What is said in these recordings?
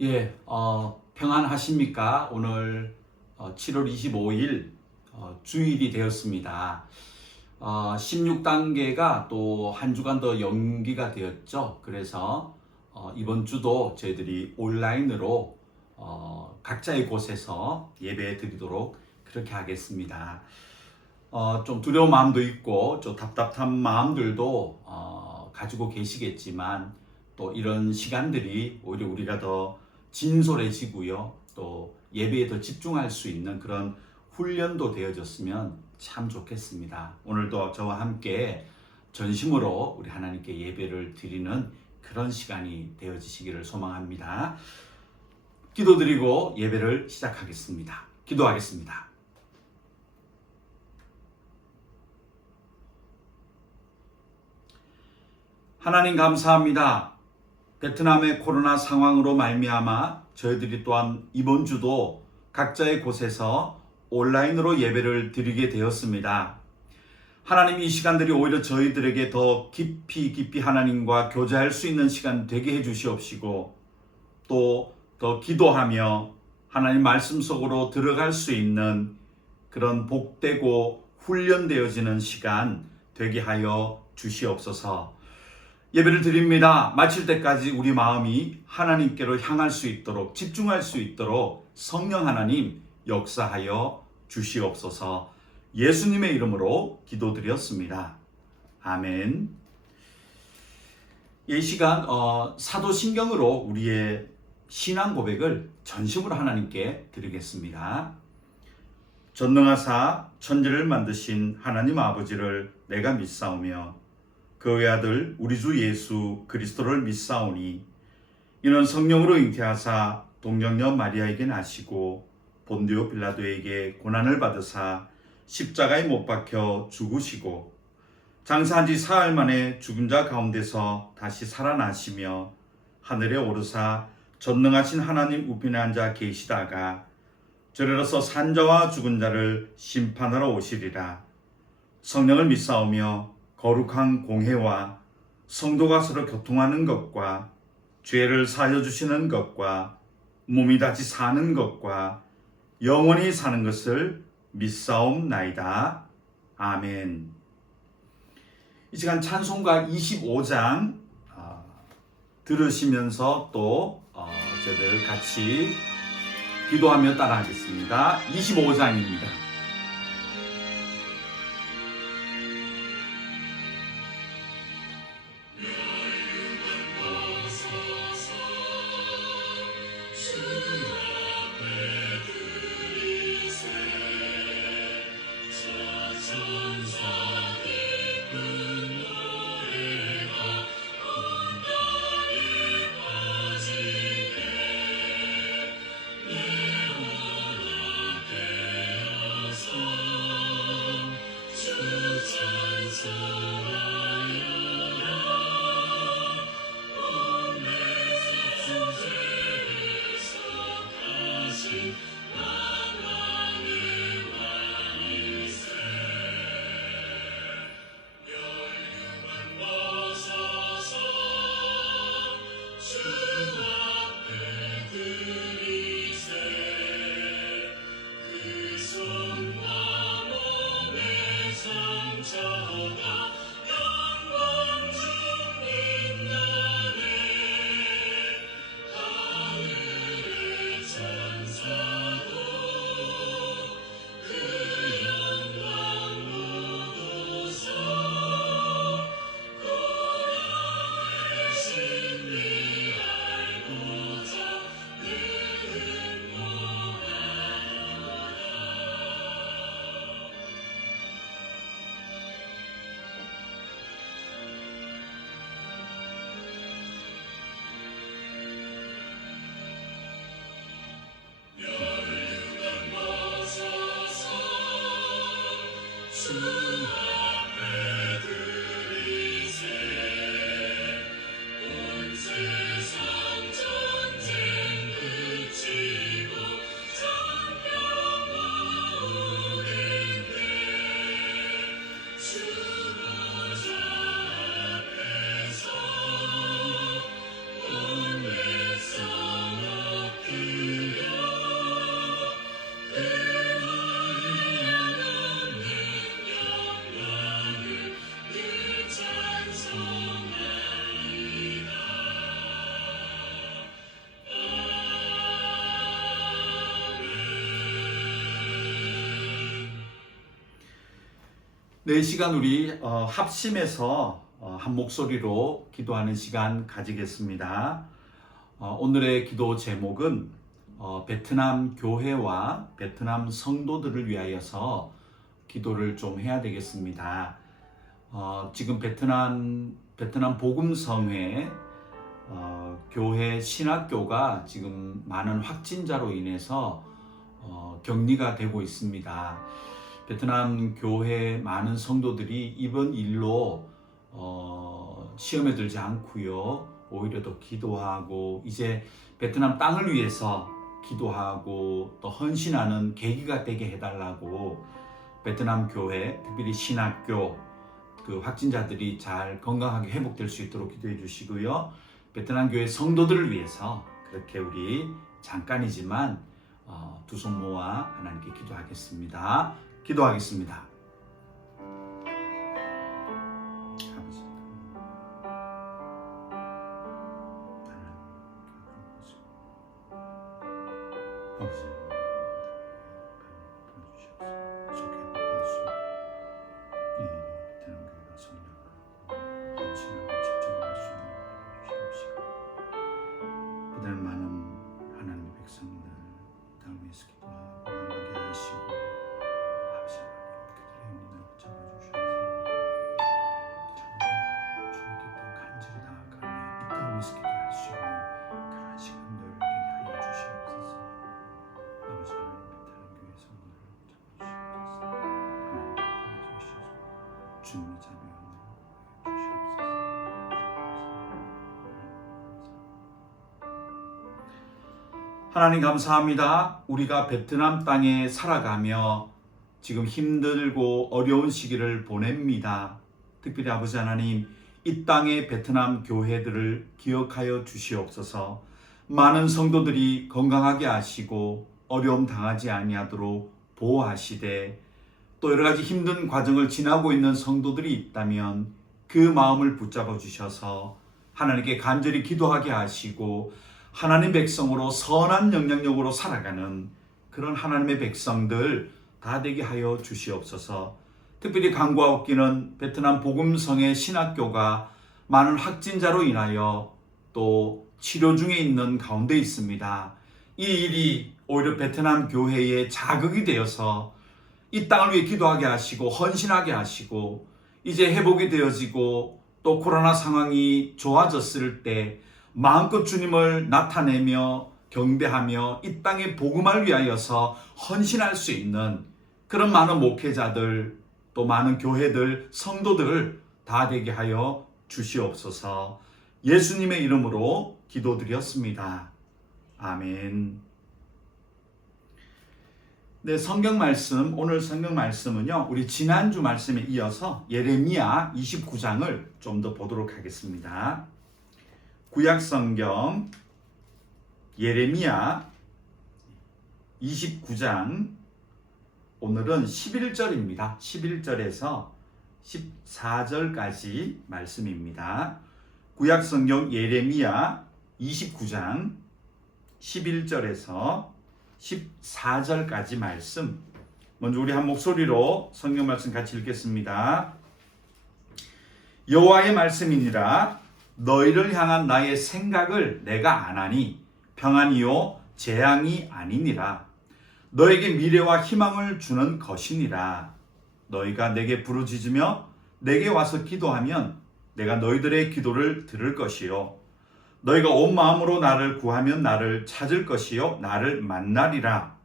예, 평안하십니까? 오늘 7월 25일 주일이 되었습니다. 16단계가 또 한 주간 더 연기가 되었죠. 그래서 이번 주도 저희들이 온라인으로 각자의 곳에서 예배 드리도록 그렇게 하겠습니다. 좀 두려운 마음도 있고 좀 답답한 마음들도 가지고 계시겠지만 또 이런 시간들이 오히려 우리가 더 진솔해지고요. 또 예배에 더 집중할 수 있는 그런 훈련도 되어졌으면 참 좋겠습니다. 오늘도 저와 함께 전심으로 우리 하나님께 예배를 드리는 그런 시간이 되어지시기를 소망합니다. 기도드리고 예배를 시작하겠습니다. 기도하겠습니다. 하나님 감사합니다. 베트남의 코로나 상황으로 말미암아 저희들이 또한 이번 주도 각자의 곳에서 온라인으로 예배를 드리게 되었습니다. 하나님, 이 시간들이 오히려 저희들에게 더 깊이 하나님과 교제할 수 있는 시간 되게 해주시옵시고 또 더 기도하며 하나님 말씀 속으로 들어갈 수 있는 그런 복되고 훈련되어지는 시간 되게 하여 주시옵소서. 예배를 드립니다. 마칠 때까지 우리 마음이 하나님께로 향할 수 있도록, 집중할 수 있도록 성령 하나님 역사하여 주시옵소서. 예수님의 이름으로 기도드렸습니다. 아멘. 이 시간 사도신경으로 우리의 신앙 고백을 전심으로 하나님께 드리겠습니다. 전능하사 천지를 만드신 하나님 아버지를 내가 믿사오며 그 외아들 우리 주 예수 그리스도를 믿사오니 이는 성령으로 잉태하사 동정녀 마리아에게 나시고 본디오 빌라도에게 고난을 받으사 십자가에 못 박혀 죽으시고 장사한 지 사흘 만에 죽은 자 가운데서 다시 살아나시며 하늘에 오르사 전능하신 하나님 우편에 앉아 계시다가 저리로서 산자와 죽은 자를 심판하러 오시리라. 성령을 믿사오며 거룩한 공회와 성도가 서로 교통하는 것과 죄를 사하여 주시는 것과 몸이 다시 사는 것과 영원히 사는 것을 믿사옵나이다. 아멘. 이 시간 찬송가 25장 들으시면서 또 저희들 같이 기도하며 따라하겠습니다. 25장입니다. 네, 이 시간 우리 합심해서 한 목소리로 기도하는 시간 가지겠습니다. 오늘의 기도 제목은 베트남 교회와 베트남 성도들을 위하여서 기도를 좀 해야 되겠습니다. 지금 베트남 복음성회 교회 신학교가 지금 많은 확진자로 인해서 격리가 되고 있습니다. 베트남 교회 많은 성도들이 이번 일로 시험에 들지 않고요, 오히려 더 기도하고 이제 베트남 땅을 위해서 기도하고 또 헌신하는 계기가 되게 해달라고 베트남 교회, 특별히 신학교 그 확진자들이 잘 건강하게 회복될 수 있도록 기도해 주시고요. 베트남 교회 성도들을 위해서 그렇게 우리 잠깐이지만 두 손 모아 하나님께 기도하겠습니다. 기도하겠습니다. 아버지. 하나님 감사합니다. 우리가 베트남 땅에 살아가며 지금 힘들고 어려운 시기를 보냅니다. 특별히 아버지 하나님, 이 땅의 베트남 교회들을 기억하여 주시옵소서. 많은 성도들이 건강하게 하시고 어려움 당하지 아니하도록 보호하시되, 또 여러 가지 힘든 과정을 지나고 있는 성도들이 있다면 그 마음을 붙잡아 주셔서 하나님께 간절히 기도하게 하시고 하나님 백성으로 선한 영향력으로 살아가는 그런 하나님의 백성들 다 되게 하여 주시옵소서. 특별히 간과없기는 베트남 복음성의 신학교가 많은 확진자로 인하여 또 치료 중에 있는 가운데 있습니다. 이 일이 오히려 베트남 교회에 자극이 되어서 이 땅을 위해 기도하게 하시고 헌신하게 하시고 이제 회복이 되어지고 또 코로나 상황이 좋아졌을 때 마음껏 주님을 나타내며 경배하며 이 땅의 복음을 위하여서 헌신할 수 있는 그런 많은 목회자들, 또 많은 교회들, 성도들 다 되게 하여 주시옵소서. 예수님의 이름으로 기도드렸습니다. 아멘. 네, 성경 말씀, 오늘 성경 말씀은요, 우리 지난주 말씀에 이어서 예레미야 29장을 좀 더 보도록 하겠습니다. 구약 성경 예레미야 29장, 오늘은 11절입니다. 11절에서 14절까지 말씀입니다. 구약 성경 예레미야 29장 11절에서 14절까지 말씀, 먼저 우리 한 목소리로 성경 말씀 같이 읽겠습니다. 여호와의 말씀이니라. 너희를 향한 나의 생각을 내가 아나니 평안이요 재앙이 아니니라. 너에게 미래와 희망을 주는 것이니라. 너희가 내게 부르짖으며 내게 와서 기도하면 내가 너희들의 기도를 들을 것이요 너희가 온 마음으로 나를 구하면 나를 찾을 것이요 나를 만나리라.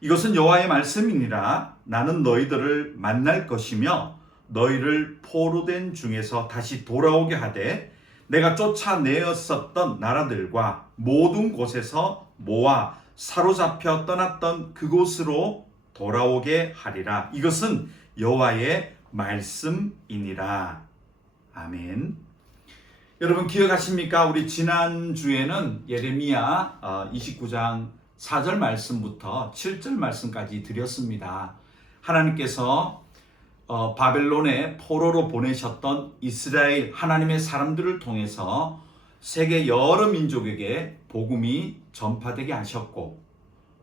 이것은 여호와의 말씀이니라. 나는 너희들을 만날 것이며 너희를 포로된 중에서 다시 돌아오게 하되 내가 쫓아내었었던 나라들과 모든 곳에서 모아 사로잡혀 떠났던 그곳으로 돌아오게 하리라. 이것은 여호와의 말씀이니라. 아멘. 여러분 기억하십니까? 우리 지난주에는 예레미야 29장 4절 말씀부터 7절 말씀까지 드렸습니다. 하나님께서 바벨론의 포로로 보내셨던 이스라엘 하나님의 사람들을 통해서 세계 여러 민족에게 복음이 전파되게 하셨고,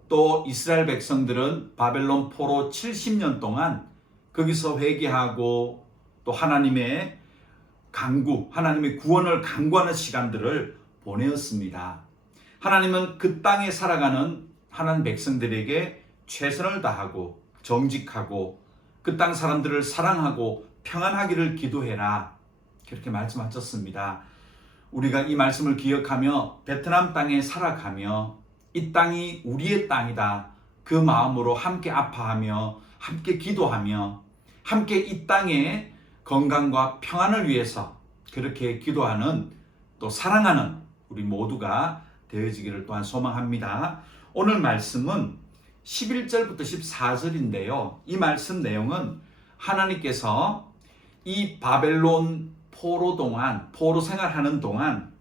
또 이스라엘 백성들은 바벨론 포로 70년 동안 거기서 회개하고 또 하나님의 강구, 하나님의 구원을 강구하는 시간들을 보내었습니다. 하나님은 그 땅에 살아가는 하나님 백성들에게 최선을 다하고 정직하고 그 땅 사람들을 사랑하고 평안하기를 기도해라, 그렇게 말씀하셨습니다. 우리가 이 말씀을 기억하며 베트남 땅에 살아가며 이 땅이 우리의 땅이다, 그 마음으로 함께 아파하며 함께 기도하며 함께 이 땅의 건강과 평안을 위해서 그렇게 기도하는, 또 사랑하는 우리 모두가 되어지기를 또한 소망합니다. 오늘 말씀은 11절부터 14절인데요. 이 말씀 내용은 하나님께서 이 바벨론 포로 동안, 포로 생활하는 동안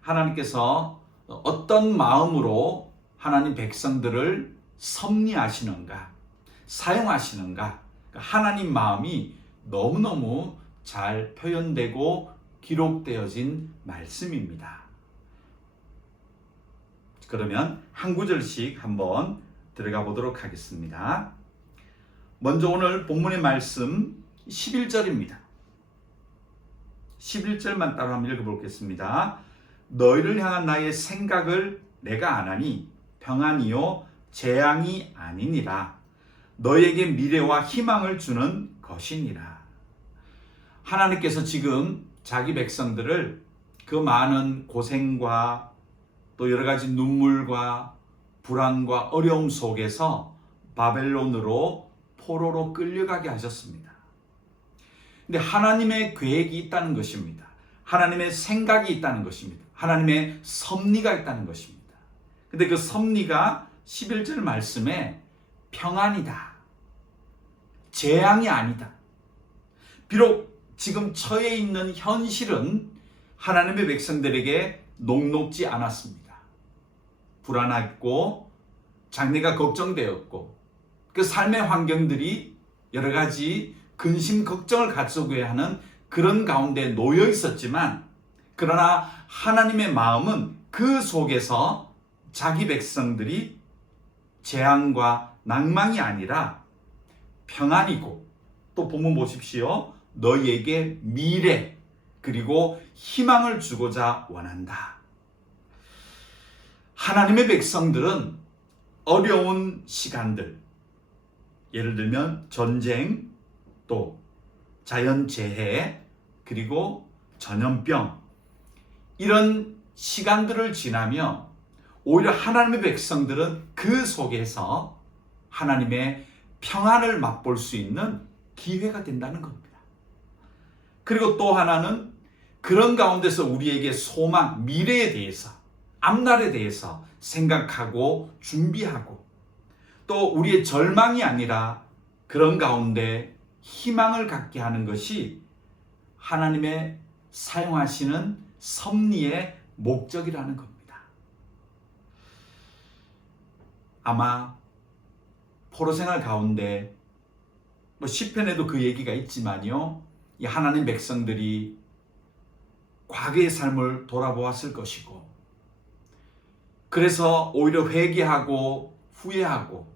하나님께서 어떤 마음으로 하나님 백성들을 섭리하시는가, 사용하시는가, 하나님 마음이 너무너무 잘 표현되고 기록되어진 말씀입니다. 그러면 한 구절씩 한번 들어가 보도록 하겠습니다. 먼저 오늘 본문의 말씀 11절입니다. 11절만 따로 한번 읽어보겠습니다. 너희를 향한 나의 생각을 내가 아나니 평안이요 재앙이 아니니라. 너희에게 미래와 희망을 주는 것이니라. 하나님께서 지금 자기 백성들을 그 많은 고생과 또 여러 가지 눈물과 불안과 어려움 속에서 바벨론으로 포로로 끌려가게 하셨습니다. 근데 하나님의 계획이 있다는 것입니다. 하나님의 생각이 있다는 것입니다. 하나님의 섭리가 있다는 것입니다. 근데 그 섭리가 11절 말씀에 평안이다, 재앙이 아니다. 비록 지금 처해 있는 현실은 하나님의 백성들에게 녹록지 않았습니다. 불안했고 장래가 걱정되었고 그 삶의 환경들이 여러 가지 근심 걱정을 가지게 하는 그런 가운데 놓여 있었지만, 그러나 하나님의 마음은 그 속에서 자기 백성들이 재앙과 낭망이 아니라 평안이고, 또 본문 보십시오. 너희에게 미래 그리고 희망을 주고자 원한다. 하나님의 백성들은 어려운 시간들, 예를 들면 전쟁, 또 자연재해, 그리고 전염병, 이런 시간들을 지나며 오히려 하나님의 백성들은 그 속에서 하나님의 평안을 맛볼 수 있는 기회가 된다는 겁니다. 그리고 또 하나는 그런 가운데서 우리에게 소망, 미래에 대해서, 앞날에 대해서 생각하고 준비하고, 또 우리의 절망이 아니라 그런 가운데 희망을 갖게 하는 것이 하나님의 사용하시는 섭리의 목적이라는 겁니다. 아마 포로 생활 가운데 시편에도 그 얘기가 있지만요, 이 하나님 백성들이 과거의 삶을 돌아보았을 것이고, 그래서 오히려 회개하고 후회하고,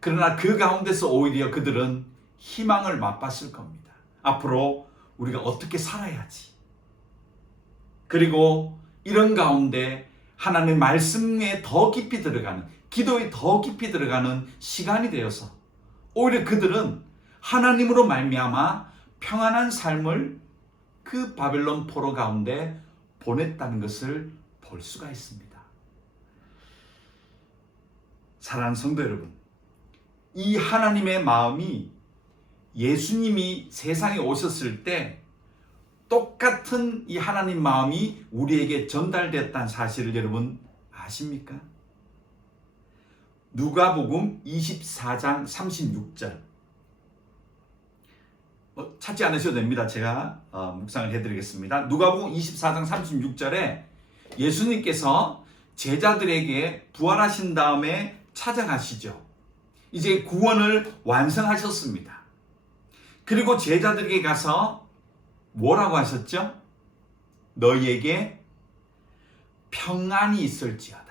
그러나 그 가운데서 오히려 그들은 희망을 맛봤을 겁니다. 앞으로 우리가 어떻게 살아야지. 그리고 이런 가운데 하나님의 말씀에 더 깊이 들어가는, 기도에 더 깊이 들어가는 시간이 되어서 오히려 그들은 하나님으로 말미암아 평안한 삶을 그 바벨론 포로 가운데 보냈다는 것을 볼 수가 있습니다. 사랑하는 성도 여러분, 이 하나님의 마음이 예수님이 세상에 오셨을 때 똑같은 이 하나님 마음이 우리에게 전달됐다는 사실을 여러분 아십니까? 누가복음 24장 36절. 찾지 않으셔도 됩니다. 제가 묵상을 해드리겠습니다. 누가복음 24장 36절에 예수님께서 제자들에게 부활하신 다음에 찾아가시죠. 이제 구원을 완성하셨습니다. 그리고 제자들에게 가서 뭐라고 하셨죠? 너희에게 평안이 있을지어다,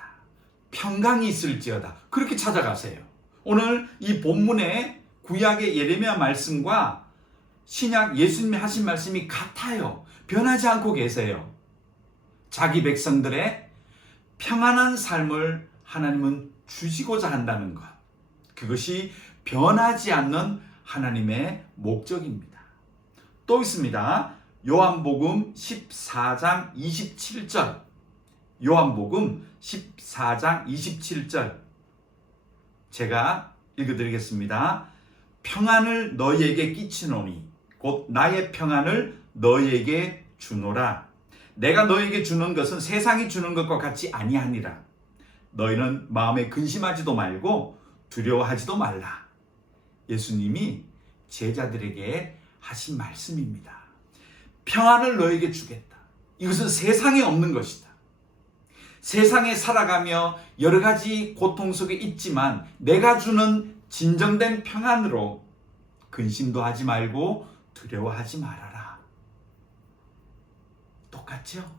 평강이 있을지어다, 그렇게 찾아가세요. 오늘 이 본문의 구약의 예레미야 말씀과 신약 예수님이 하신 말씀이 같아요. 변하지 않고 계세요. 자기 백성들의 평안한 삶을 하나님은 주시고자 한다는 것. 그것이 변하지 않는 하나님의 목적입니다. 또 있습니다. 요한복음 14장 27절. 요한복음 14장 27절. 제가 읽어드리겠습니다. 평안을 너희에게 끼치노니 곧 나의 평안을 너희에게 주노라. 내가 너희에게 주는 것은 세상이 주는 것과 같이 아니하니라. 너희는 마음에 근심하지도 말고 두려워하지도 말라. 예수님이 제자들에게 하신 말씀입니다. 평안을 너에게 주겠다. 이것은 세상에 없는 것이다. 세상에 살아가며 여러 가지 고통 속에 있지만 내가 주는 진정된 평안으로 근심도 하지 말고 두려워하지 말아라. 똑같죠?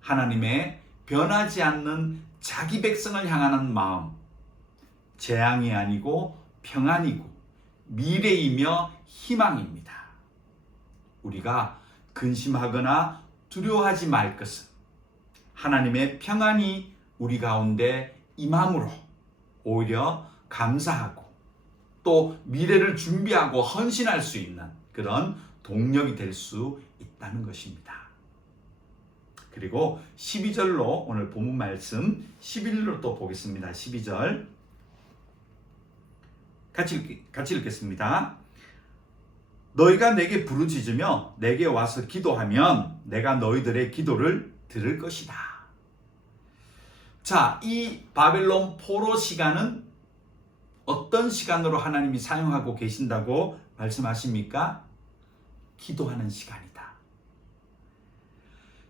하나님의 변하지 않는 자기 백성을 향하는 마음, 재앙이 아니고 평안이고 미래이며 희망입니다. 우리가 근심하거나 두려워하지 말 것은 하나님의 평안이 우리 가운데 임함으로 오히려 감사하고 또 미래를 준비하고 헌신할 수 있는 그런 동력이 될 수 있다는 것입니다. 그리고 12절로 오늘 본문 말씀 11절로 또 보겠습니다. 12절 같이 읽겠습니다. 너희가 내게 부르짖으며 내게 와서 기도하면 내가 너희들의 기도를 들을 것이다. 자, 이 바벨론 포로 시간은 어떤 시간으로 하나님이 사용하고 계신다고 말씀하십니까? 기도하는 시간이다.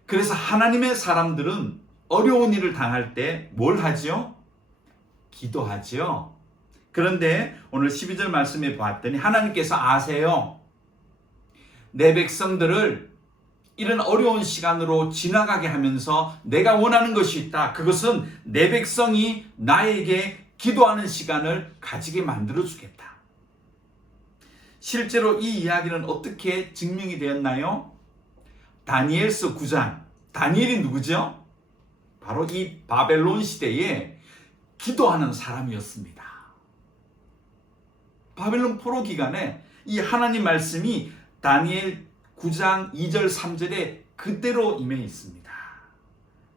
그래서 하나님의 사람들은 어려운 일을 당할 때 뭘 하죠? 기도하죠. 그런데 오늘 12절 말씀에 봤더니 하나님께서 아세요. 내 백성들을 이런 어려운 시간으로 지나가게 하면서 내가 원하는 것이 있다. 그것은 내 백성이 나에게 기도하는 시간을 가지게 만들어 주겠다. 실제로 이 이야기는 어떻게 증명이 되었나요? 다니엘서 9장. 다니엘이 누구죠? 바로 이 바벨론 시대에 기도하는 사람이었습니다. 바벨론 포로 기간에 이 하나님 말씀이 다니엘 9장 2절 3절에 그대로 임해 있습니다.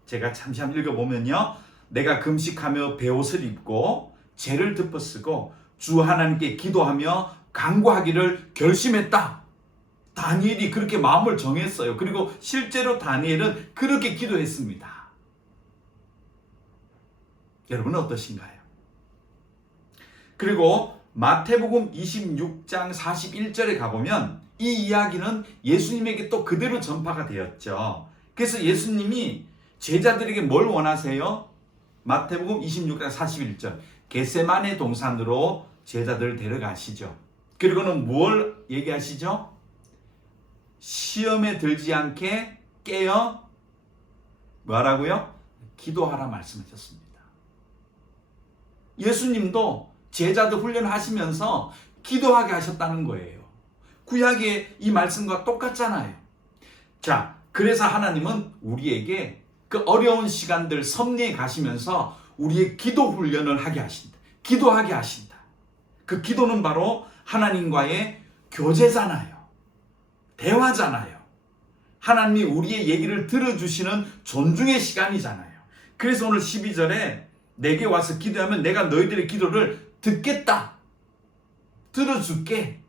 제가 잠시 한번 읽어보면요. 내가 금식하며 베옷을 입고 죄를 덮어쓰고 주 하나님께 기도하며 간구하기를 결심했다. 다니엘이 그렇게 마음을 정했어요. 그리고 실제로 다니엘은 그렇게 기도했습니다. 여러분은 어떠신가요? 그리고 마태복음 26장 41절에 가보면 이 이야기는 예수님에게 또 그대로 전파가 되었죠. 그래서 예수님이 제자들에게 뭘 원하세요? 마태복음 26장 41절 겟세마네 동산으로 제자들을 데려가시죠. 그리고는 뭘 얘기하시죠? 시험에 들지 않게 깨어 뭐라고요? 기도하라 말씀하셨습니다. 예수님도 제자들 훈련하시면서 기도하게 하셨다는 거예요. 구약의 이 말씀과 똑같잖아요. 자, 그래서 하나님은 우리에게 그 어려운 시간들 섭리에 가시면서 우리의 기도 훈련을 하게 하신다. 기도하게 하신다. 그 기도는 바로 하나님과의 교제잖아요. 대화잖아요. 하나님이 우리의 얘기를 들어주시는 존중의 시간이잖아요. 그래서 오늘 12절에 내게 와서 기도하면 내가 너희들의 기도를 듣겠다. 들어줄게.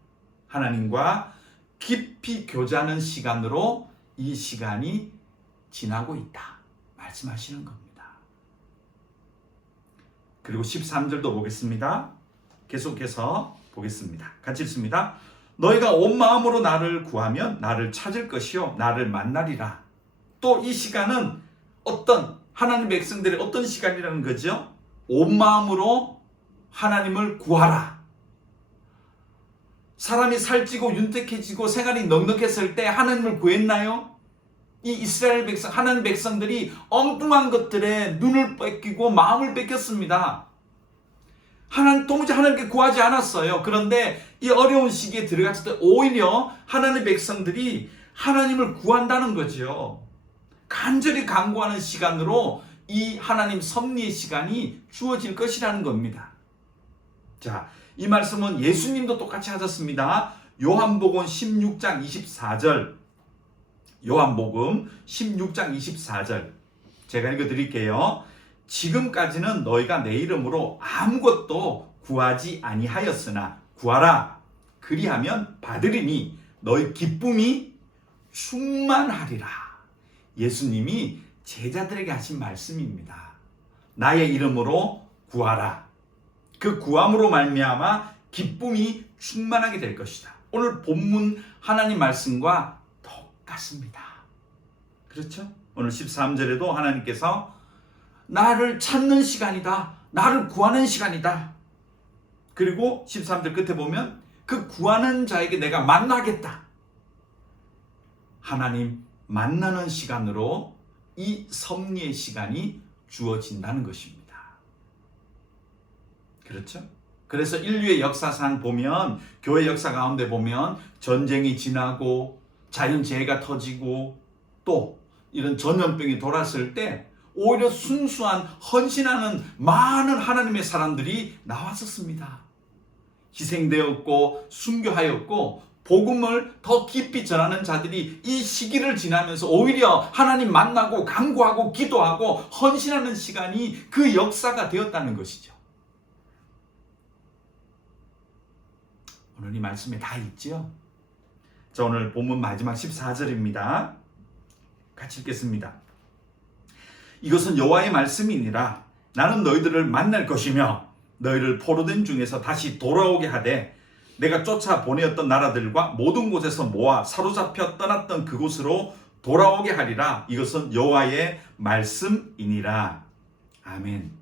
하나님과 깊이 교제하는 시간으로 이 시간이 지나고 있다. 말씀하시는 겁니다. 그리고 13절도 보겠습니다. 계속해서 보겠습니다. 같이 읽습니다. 너희가 온 마음으로 나를 구하면 나를 찾을 것이요 나를 만나리라. 또 이 시간은 어떤 하나님 백성들의 어떤 시간이라는 거죠? 온 마음으로 하나님을 구하라. 사람이 살찌고 윤택해지고 생활이 넉넉했을 때 하나님을 구했나요? 이 이스라엘 백성, 하나님 백성들이 엉뚱한 것들에 눈을 뺏기고 마음을 뺏겼습니다. 도무지 하나님께 구하지 않았어요. 그런데 이 어려운 시기에 들어갔을 때 오히려 하나님의 백성들이 하나님을 구한다는 거죠. 간절히 간구하는 시간으로 이 하나님 섭리의 시간이 주어질 것이라는 겁니다. 자, 이 말씀은 예수님도 똑같이 하셨습니다. 요한복음 16장 24절. 요한복음 16장 24절. 제가 읽어드릴게요. 지금까지는 너희가 내 이름으로 아무것도 구하지 아니하였으나 구하라. 그리하면 받으리니 너희 기쁨이 충만하리라. 예수님이 제자들에게 하신 말씀입니다. 나의 이름으로 구하라. 그 구함으로 말미암아 기쁨이 충만하게 될 것이다. 오늘 본문 하나님 말씀과 똑같습니다. 그렇죠? 오늘 13절에도 하나님께서 나를 찾는 시간이다. 나를 구하는 시간이다. 그리고 13절 끝에 보면 그 구하는 자에게 내가 만나겠다. 하나님 만나는 시간으로 이 섭리의 시간이 주어진다는 것입니다. 그렇죠? 그래서 인류의 역사상 보면, 교회 역사 가운데 보면 전쟁이 지나고 자연재해가 터지고 또 이런 전염병이 돌았을 때 오히려 순수한 헌신하는 많은 하나님의 사람들이 나왔었습니다. 희생되었고 순교하였고 복음을 더 깊이 전하는 자들이 이 시기를 지나면서 오히려 하나님 만나고 간구하고 기도하고 헌신하는 시간이 그 역사가 되었다는 것이죠. 오늘 이 말씀에 다 있죠. 자, 오늘 본문 마지막 14절입니다. 같이 읽겠습니다. 이것은 여호와의 말씀이니라. 나는 너희들을 만날 것이며 너희를 포로된 중에서 다시 돌아오게 하되 내가 쫓아 보내었던 나라들과 모든 곳에서 모아 사로잡혀 떠났던 그곳으로 돌아오게 하리라. 이것은 여호와의 말씀이니라. 아멘.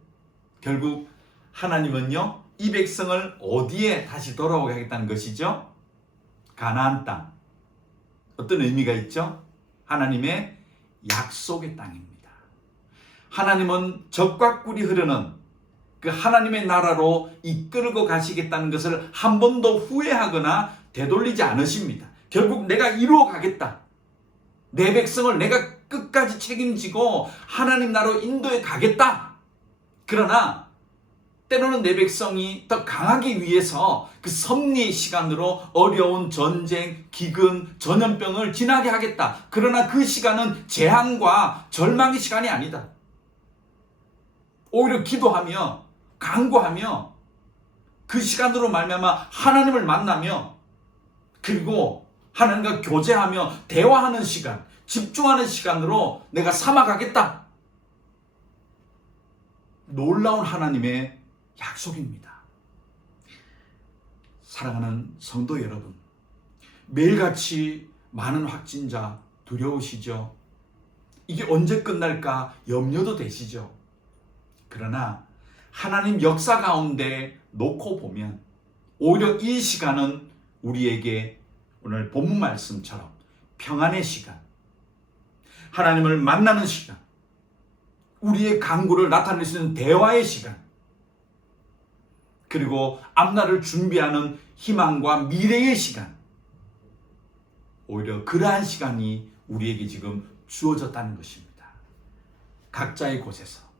결국 하나님은요, 이 백성을 어디에 다시 돌아오게 하겠다는 것이죠? 가나안 땅. 어떤 의미가 있죠? 하나님의 약속의 땅입니다. 하나님은 적과 꿀이 흐르는 그 하나님의 나라로 이끌고 가시겠다는 것을 한 번도 후회하거나 되돌리지 않으십니다. 결국 내가 이루어 가겠다. 내 백성을 내가 끝까지 책임지고 하나님 나라로 인도해 가겠다. 그러나 때로는 내 백성이 더 강하기 위해서 그 섭리의 시간으로 어려운 전쟁, 기근, 전염병을 지나게 하겠다. 그러나 그 시간은 재앙과 절망의 시간이 아니다. 오히려 기도하며 간구하며 그 시간으로 말미암아 하나님을 만나며 그리고 하나님과 교제하며 대화하는 시간, 집중하는 시간으로 내가 삼아가겠다. 놀라운 하나님의 약속입니다. 사랑하는 성도 여러분, 매일같이 많은 확진자 두려우시죠? 이게 언제 끝날까 염려도 되시죠? 그러나 하나님 역사 가운데 놓고 보면 오히려 이 시간은 우리에게 오늘 본문 말씀처럼 평안의 시간, 하나님을 만나는 시간, 우리의 간구를 나타낼 수 있는 대화의 시간, 그리고 앞날을 준비하는 희망과 미래의 시간, 오히려 그러한 시간이 우리에게 지금 주어졌다는 것입니다. 각자의 곳에서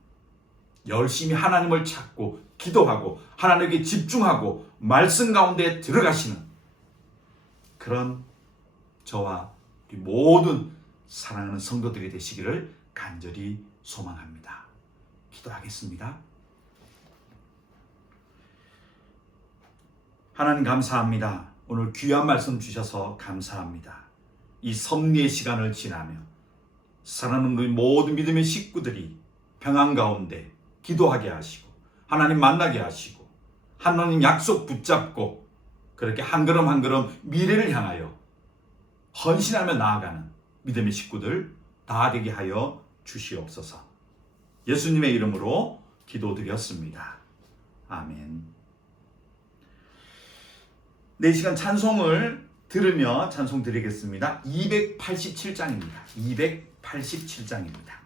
열심히 하나님을 찾고 기도하고 하나님께 집중하고 말씀 가운데 들어가시는 그런 저와 우리 모든 사랑하는 성도들이 되시기를 간절히 소망합니다. 기도하겠습니다. 하나님 감사합니다. 오늘 귀한 말씀 주셔서 감사합니다. 이 섭리의 시간을 지나며 사랑하는 우리 모든 믿음의 식구들이 평안 가운데 기도하게 하시고 하나님 만나게 하시고 하나님 약속 붙잡고 그렇게 한 걸음 한 걸음 미래를 향하여 헌신하며 나아가는 믿음의 식구들 다 되게 하여 주시옵소서. 예수님의 이름으로 기도드렸습니다. 아멘. 네, 시간 찬송을 들으며 찬송 드리겠습니다. 287장입니다. 287장입니다.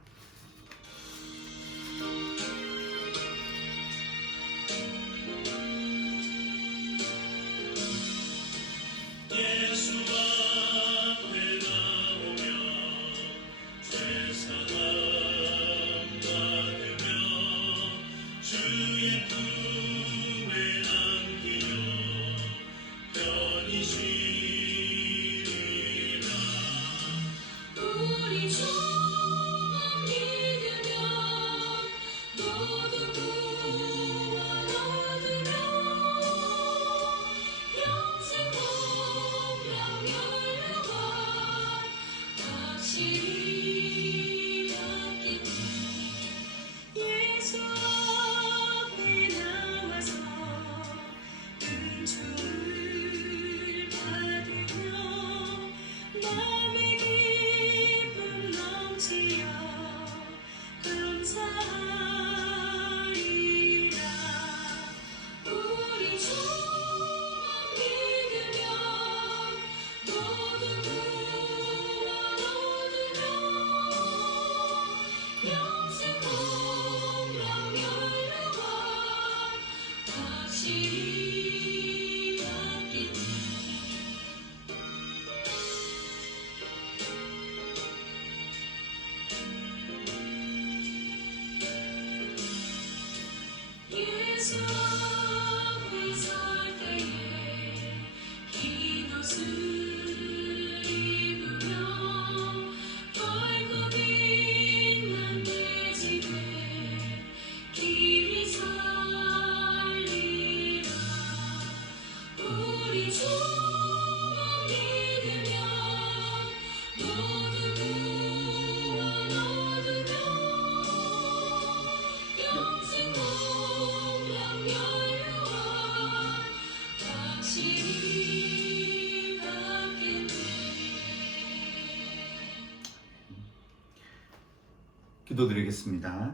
기도드리겠습니다.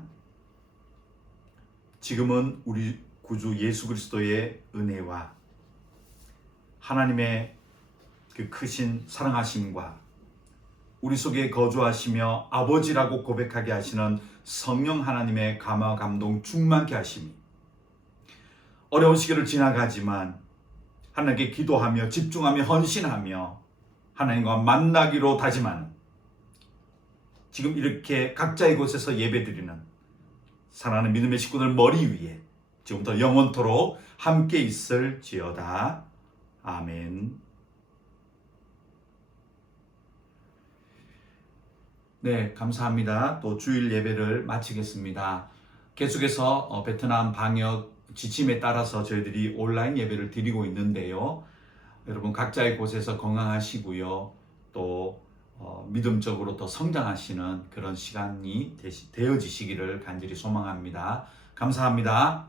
지금은 우리 구주 예수 그리스도의 은혜와 하나님의 그 크신 사랑하심과 우리 속에 거주하시며 아버지라고 고백하게 하시는 성령 하나님의 감화 감동 충만케 하심이 어려운 시기를 지나가지만 하나님께 기도하며 집중하며 헌신하며 하나님과 만나기로 다짐하는 지금 이렇게 각자의 곳에서 예배드리는 사랑하는 믿음의 식구들 머리 위에 지금부터 영원토록 함께 있을지어다. 아멘. 네, 감사합니다. 또 주일 예배를 마치겠습니다. 계속해서 베트남 방역 지침에 따라서 저희들이 온라인 예배를 드리고 있는데요. 여러분 각자의 곳에서 건강하시고요. 또 믿음적으로 더 성장하시는 그런 시간이 되어지시기를 간절히 소망합니다. 감사합니다.